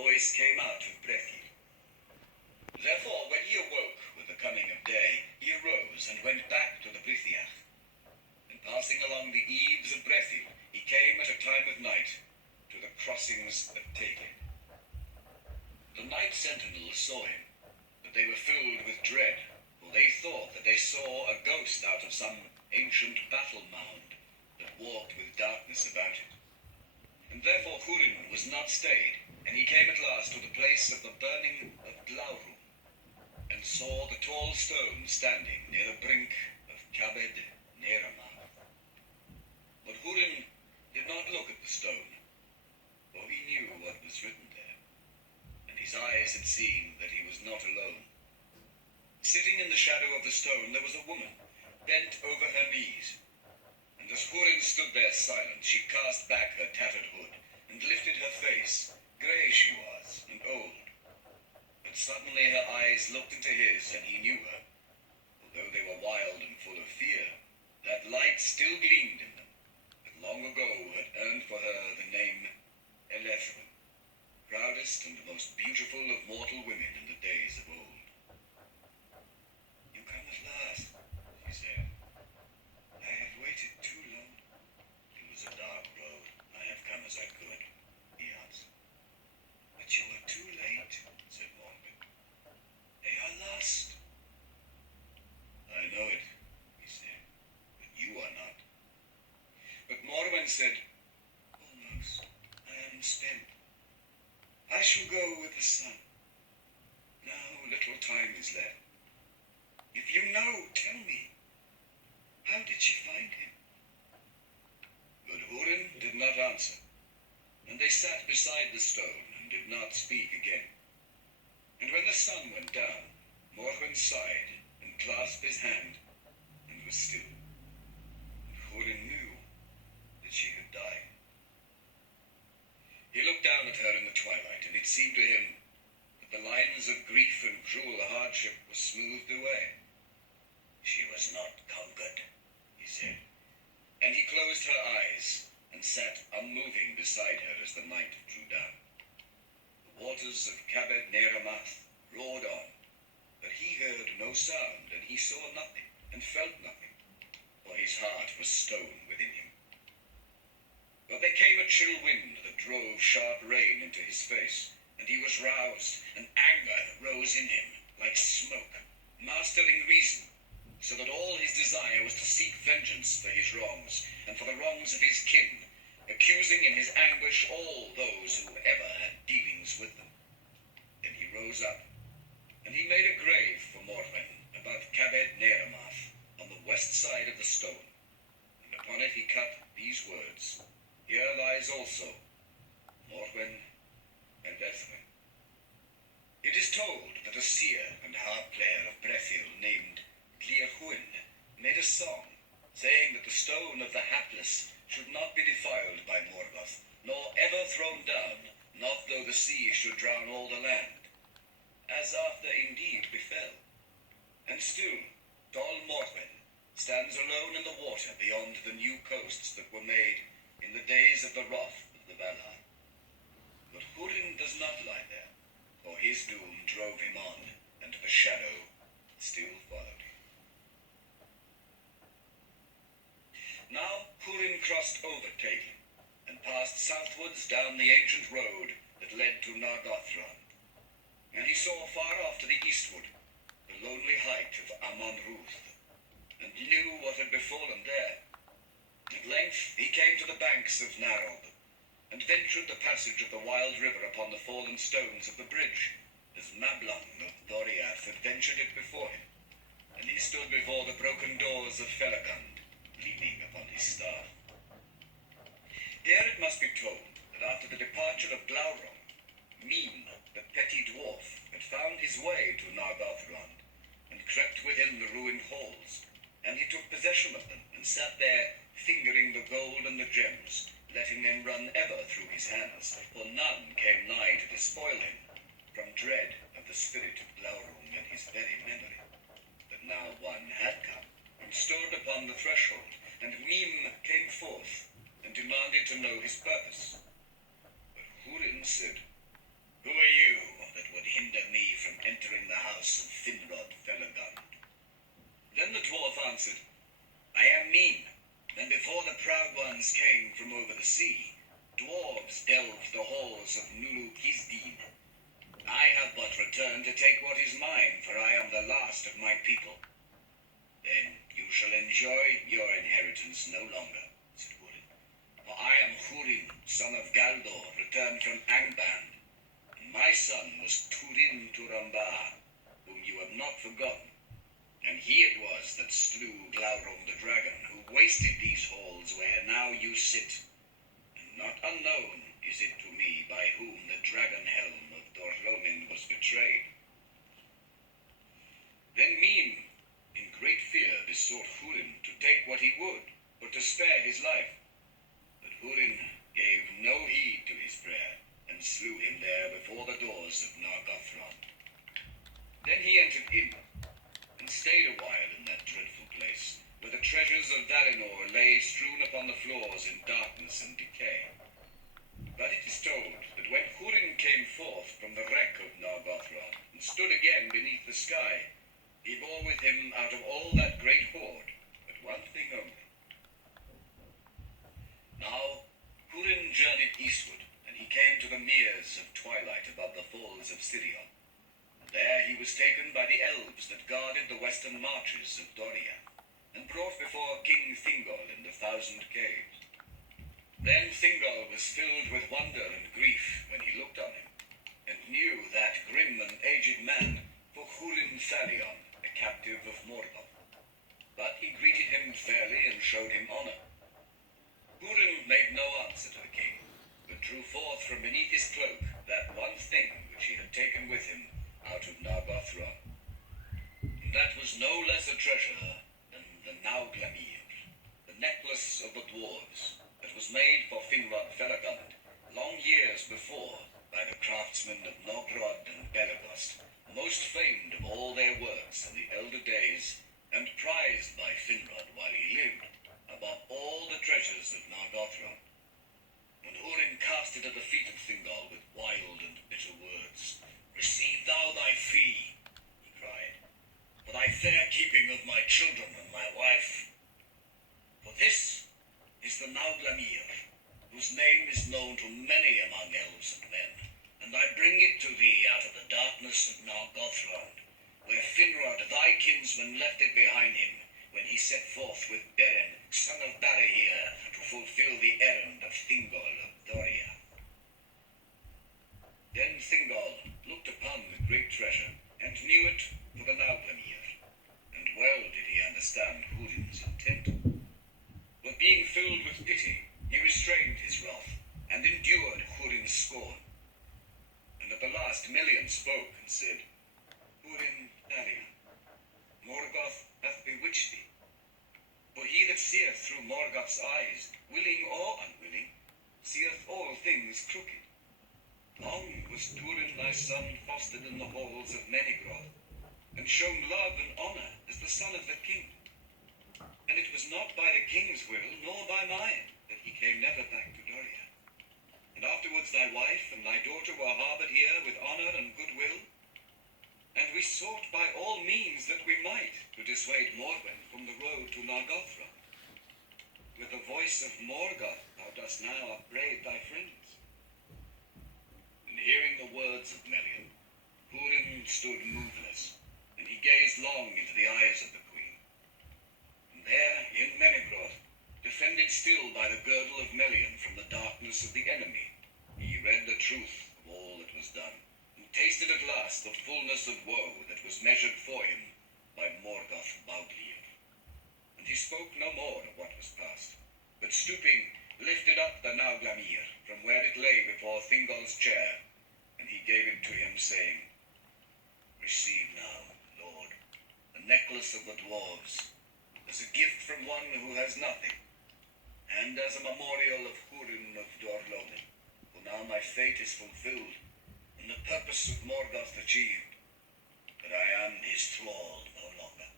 voice came out of Brethil. Therefore, when he awoke with the coming of day, he arose and went back to the Brithiach. And passing along the eaves of Brethil, he came at a time of night to the crossings of Tegid. The night sentinels saw him, but they were filled with dread, for they thought that they saw a ghost out of some ancient battle mound that walked with darkness about it. And therefore Hurin was not stayed, and he came at last to the place of the burning of Glaurum, and saw the tall stone standing near the brink of Cabed Neramah. But Hurin did not look at the stone, for he knew what was written there, and his eyes had seen that he was not alone. Sitting in the shadow of the stone there was a woman, bent over her knees, and as Hurin stood there silent, she cast back her tattered hood, and lifted her face. Grey she was, and old. But suddenly her eyes looked into his, and he knew her. Although they were wild and full of fear, that light still gleamed in them, that long ago had earned for her the name Elethrin, proudest and most beautiful of mortal women in the days of old. "You come at last," she said. "I have waited too long." "It was a dark road. I have come as I could," he answered. "But you are too late," said Morgan. "They are lost." "I know it," he said, "but you are not." But Morwen said, "Almost. I am spent. I shall go with the sun. Now little time is left. If you know, tell me, how did she find him?" But Hurin did not answer, and they sat beside the stone and did not speak again. And when the sun went down, Morwen sighed and clasped his hand and was still. And Hurin knew that she had died. He looked down at her in the twilight, and it seemed to him that the lines of grief and cruel hardship were smoothed away. "She was not conquered," he said, and he closed her eyes and sat unmoving beside her as the night drew down. The waters of Cabed Neramath roared on, but he heard no sound, and he saw nothing and felt nothing, for his heart was stone within him. But there came a chill wind that drove sharp rain into his face, and he was roused, and anger rose in him like smoke, mastering reason, so that all his desire was to seek vengeance for his wrongs, and for the wrongs of his kin, accusing in his anguish all those who ever had dealings with them. Then he rose up, and he made a grave for Morwen above Cabed Neramath on the west side of the stone, and upon it he cut these words: "Here lies also Morwen and Elethrin." It is told that a seer and harp player of Brethil named Hurin made a song, saying that the stone of the hapless should not be defiled by Morgoth, nor ever thrown down, not though the sea should drown all the land, as after indeed befell. And still, tall Morwen stands alone in the water beyond the new coasts that were made in the days of the wrath of the Valar. But Hurin does not lie there, for his doom drove him on, and the shadow still followed him. Now Hurin crossed over Tegid, and passed southwards down the ancient road that led to Nargothrond, and he saw far off to the eastward the lonely height of Amon Ruth, and knew what had befallen there. At length he came to the banks of Narob, and ventured the passage of the wild river upon the fallen stones of the bridge, as Mablung of Doriath had ventured it before him, and he stood before the broken doors of Felagund, leaning upon his staff. Here it must be told that after the departure of Glaurum, Mim, the petty dwarf, had found his way to Nargothrond, and crept within the ruined halls, and he took possession of them, and sat there fingering the gold and the gems, letting them run ever through his hands, for none came nigh to despoil him, from dread of the spirit of Glaurum and his very memory. But now one had come, and stood upon the threshold, and Mim came forth, and demanded to know his purpose. But Hurin said, Who are you that would hinder me from entering the house of Finrod Felagund? Then the dwarf answered, I am mean, and before the proud ones came from over the sea, dwarves delved the halls of Nulu Kizdin. I have but returned to take what is mine, for I am the last of my people. Then you shall enjoy your inheritance no longer, said Hurin. For I am Hurin, son of Galdor, returned from Angband. And my son was Turin Turamba, whom you have not forgotten. And he it was that slew Glaurung the dragon, who wasted these halls where now you sit. And not unknown is it to me by whom the dragon helm of Dorlomin was betrayed. Then Mim, in great fear, besought Hurin to take what he would, but to spare his life. But Hurin gave no heed to his prayer, and slew him there before the doors of Nargothrond. Then he entered in, and stayed a while in that dreadful place, where the treasures of Valinor lay strewn upon the floors in darkness and decay. But it is told that when Hurin came forth from the wreck of Nargothrond, and stood again beneath the sky, he bore with him out of all that great hoard but one thing only. Now Hurin journeyed eastward, and he came to the meres of twilight above the falls of Sirion. There he was taken by the elves that guarded the western marches of Doria, and brought before King Thingol in the 1,000 Caves. Then Thingol was filled with wonder and grief when he looked on him, and knew that grim and aged man for Hurin Thalion, a captive of Morgoth. But he greeted him fairly and showed him honor. Hurin made no answer to the king, but drew forth from beneath his cloak that one thing which he had taken with him out of Nargothrond. And that was no less a treasure than the Nauglamir, the necklace of the dwarves, that was made for Finrod Felagund long years before by the craftsmen of Nogrod and Belegost, most famed of all their works in the elder days, and prized by Finrod while he lived, above all the treasures of Nargothrond. And Hurin cast it at the feet of Thingol with wild and bitter words. Receive thou thy fee, he cried, for thy fair keeping of my children and my wife. For this is the Nauglamir, whose name is known to many among elves and men, and I bring it to thee out of the darkness of Nargothrond, where Finrod thy kinsman left it behind him when he set forth with Beren, son of Barahir, to fulfill the errand of Thingol of Doria. Then Thingol looked upon the great treasure, and knew it for the Nauglamir, and well did he understand Hurin's intent. But being filled with pity, he restrained his wrath, and endured Hurin's scorn. And at the last Melian spoke and said, Hurin Thalion, Morgoth hath bewitched thee. For he that seeth through Morgoth's eyes, willing or unwilling, seeth all things crooked. Long was Turin thy son fostered in the halls of Menegroth, and shown love and honor as the son of the king. And it was not by the king's will, nor by mine, that he came never back to Doria. And afterwards thy wife and thy daughter were harboured here with honor and goodwill. And we sought by all means that we might to dissuade Morwen from the road to Nargothrond. With the voice of Morgoth thou dost now upbraid thy friends. And hearing the words of Melian, Hurin stood moveless, and he gazed long into the eyes of the queen. And there, in Menegroth, defended still by the girdle of Melian from the darkness of the enemy, he read the truth of all that was done, and tasted at last the fullness of woe that was measured for him by Morgoth Baudlir. And he spoke no more of what was past, but stooping, lifted up the Nauglamir from where it lay before Thingol's chair, and he gave it to him, saying, Receive now, Lord, the necklace of the dwarves, as a gift from one who has nothing, and as a memorial of Hurin of Dorlomin, for now my fate is fulfilled, and the purpose of Morgoth achieved, but I am his thrall no longer.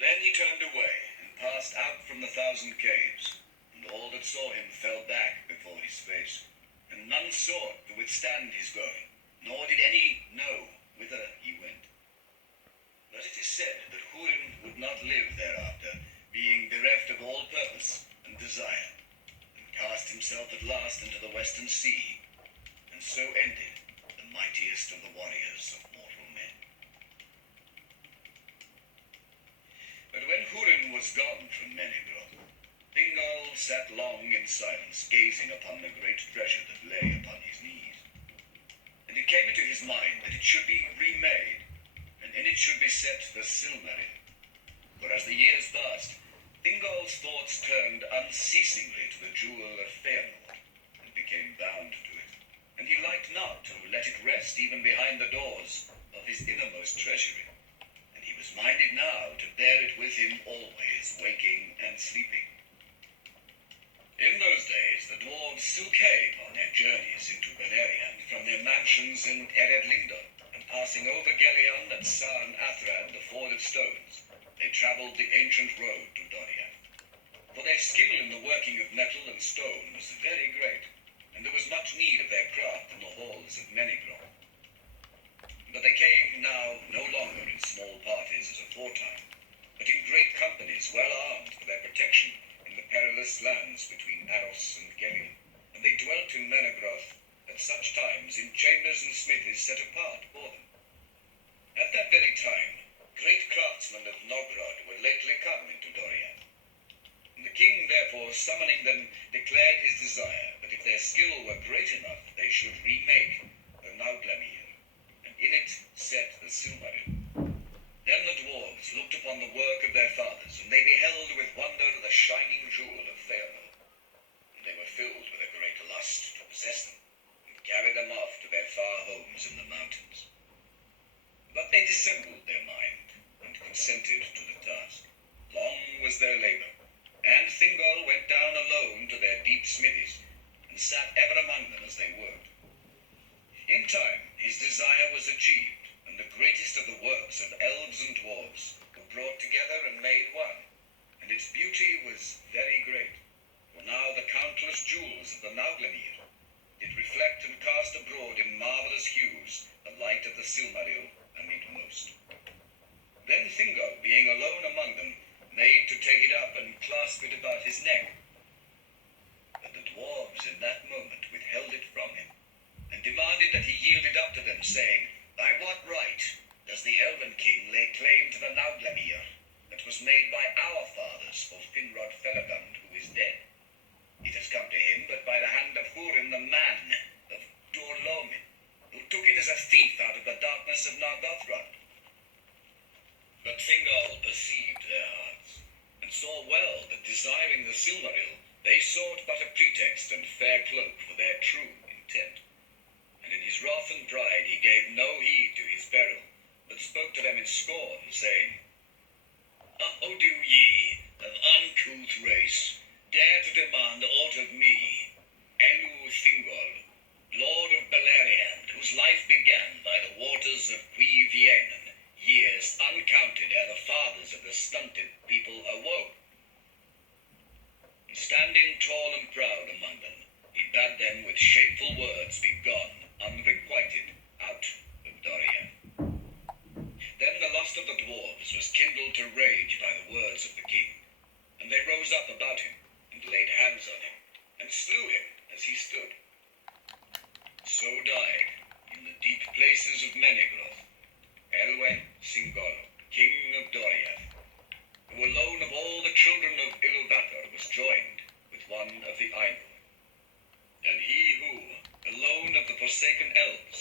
Then he turned away, and passed out from the 1,000 Caves, and all that saw him fell back before his face, and and none saw to withstand his going, nor did any know whither he went. But it is said that Hurin would not live thereafter, being bereft of all purpose and desire, and cast himself at last into the western sea, and so ended the mightiest of the warriors of mortal men. But when Hurin was gone from Menegroth, Thingol sat long in silence, gazing upon the great treasure that lay upon his knees. And it came into his mind that it should be remade, and in it should be set the Silmaril. For as the years passed, Thingol's thoughts turned unceasingly to the jewel of Fëanor, and became bound to it. And he liked not to let it rest even behind the doors of his innermost treasury. And he was minded now to bear it with him always, waking and sleeping. In those days, the dwarves still came on their journeys into Beleriand from their mansions in Ered Lindon, and passing over Gelion and Sarn Athrad, the Ford of Stones, they travelled the ancient road to Doriath. For their skill in the working of metal and stone was very great, and there was much need of their craft in the halls of Menegroth. But they came now no longer in small parties as aforetime, but in great companies well armed for their protection in the perilous lands between Aros and Gelion. And they dwelt in Menegroth at such times in chambers and smithies set apart for them. At that very time, great craftsmen of Nogrod were lately come into Doriath. And the king, therefore, summoning them, declared his desire that if their skill were great enough, they should remake the Nauglamir, and in it set the Silmaril. Then the dwarves looked upon the work of their fathers, and they beheld with wonder the shining jewel of Fëanor. And they were filled with a great lust to possess them, and carried them off to their far homes in the mountains. But they dissembled their mind, and consented to the task. Long was their labour, and Thingol went down alone to their deep smithies, and sat ever among them as they worked. In time his desire was achieved, and the greatest of the works of elves and dwarves were brought together and made one, and its beauty was very great. For now the countless jewels of the Nauglamir did reflect and cast abroad in marvellous hues the light of the Silmaril amidmost. Then Thingol, being alone among them, made to take it up and clasp it about his neck. But the dwarves in that moment withheld it from him, and demanded that he yield it up to them, saying, "By what right does the Elven King lay claim to the Nauglamir that was made by our fathers for Finrod Felagund, who is dead? It has come to him but by the hand of Hurin, the man of Dorlomin, who took it as a thief out of the darkness of Nargothrond." But Thingol perceived their hearts, and saw well that desiring the Silmaril, they sought but a pretext and fair cloak for their true intent. And in his wrath and pride he gave no heed to his peril, but spoke to them in scorn, saying, "How do ye, of uncouth race, dare to demand aught of me, Elu Thingol, Lord of Beleriand, whose life began by the waters of Cuivienen, years uncounted ere the fathers of the stunted people awoke?" And standing tall and proud among them, he bade them with shameful words be gone, unrequited, out of Doriath. Then the lust of the dwarves was kindled to rage by the words of the king, and they rose up about him, and laid hands on him, and slew him as he stood. So died, in the deep places of Menegroth, Elwen Singol, king of Doriath, who alone of all the children of Iluvatar was joined with one of the Ainur. And he who, alone of the forsaken elves,